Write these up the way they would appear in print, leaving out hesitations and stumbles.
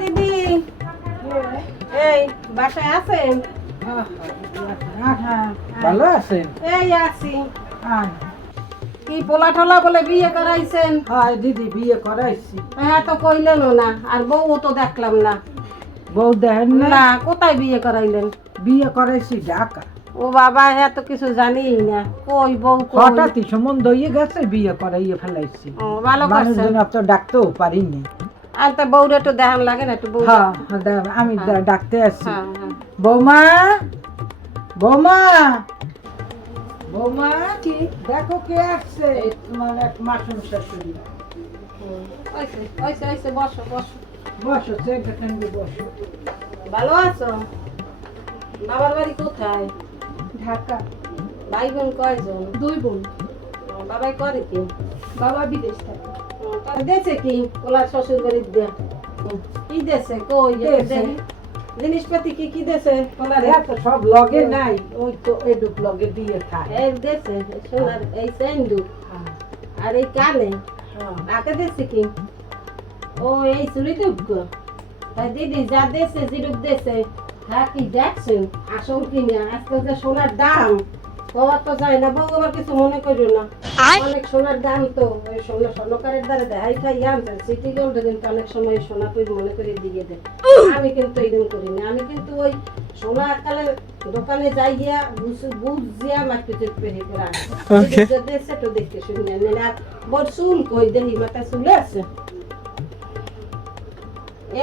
দিদি, এই বাসায় আছেন? ভালো আছেন? এই আছি। কি পোলা টোলা বলে বিয়ে করাইছেন? হয় দিদি, বিয়ে করাইছি। হ্যাঁ, তো কইলেনও না, আর বউ তো দেখলাম না। বউ দেখেন না? না, কোথায় বিয়ে করাইলেন? বিয়ে করাইছি ঢাকা। ও বাবা, হ্যাঁ তো কিছু জানি না। কই বউ কই? হঠাৎই সম্বন্ধ হয়ে গেছে, বিয়ে করাইয়ে ফেলাইছি। ও, ভালো করছেন। মানুষজন তো ডাকতেও পারিনি। আর তো বউরে একটু দেখান লাগে না, একটু বউ। হ্যাঁ, আমি হ্যাঁ। ডাকতে আসছি। হ্যাঁ, হ্যাঁ। বৌমা, বৌমা, বৌমা, কি দেখো কে আসছে? তোমার এক মাসুম শাশুড়ি। ওইসে, ওইসে, ওইসে, বসো বসো। বসো, চেয়ারটা টেনে বসো। ভালো আছো? বাবার বাড়ি কোথায়? ঢাকা। ভাই বোন কয়জন? 2 বোন। বাবাই করে কি? বাবা বিদেশ থাকে। দেশে কি ওলার শ্বশুর বাড়ির দিয়ে? কি দেশে? কই দেশে। জিনিসপাতি কি কি দেশে ওলার? এত সব লগে নাই, ওই তো এডুক লগে দিয়ে থাকে। এই দেশে সোনার এই সেন্দুক আর এই কানে রাতে দেশে কি? ও এই চুরি দুঃখ। তাই দিদি যা দেশে জিরুক দেশে হ্যাঁ কি দেখছেন আসল কিনে আজকাল যে সোনার দাম কওয়া তো যায় না। বউ আবার কিছু মনে করিও না, অনেক সোনার দাম তো ওই স্বর্ণকারের দ্বারা দেখাই খাই আনছেন সিটি গোল্ড কিন্তু অনেক সময় সোনা কই মনে করে দিয়ে দেয়। আমি কিন্তু এইরকম করি না, আমি কিন্তু ওই সোনা কালে দোকানে যাইয়া বুঝিয়া মাটি চেপে হেঁটে রাখি দেশে তো দেখে শুনে নেন। আর বড় চুল কই দেখি মাথায় চুলে আছে?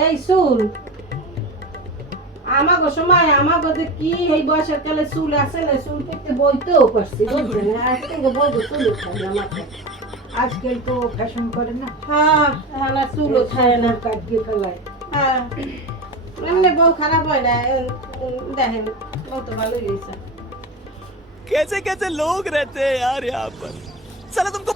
এই চুল আমাগো সময় আমাগো যে কি এই বয়সের কালে চুল আছে না, চুল পেতে বইতেও পারছি বুঝছেন। আজকে বইতে চুল খাই আমাকে। আজকাল তো ফ্যাশন করে না। হ্যাঁ, এখন আর চুলও খায় না। কাটিয়ে ফেলায়। হ্যাঁ, এমনি বউ খারাপ হয় না। দেখেন বউ তো ভালোই হয়েছে। कैसे कैसे लोग रहते हैं यार यहाँ पर। साला तुमको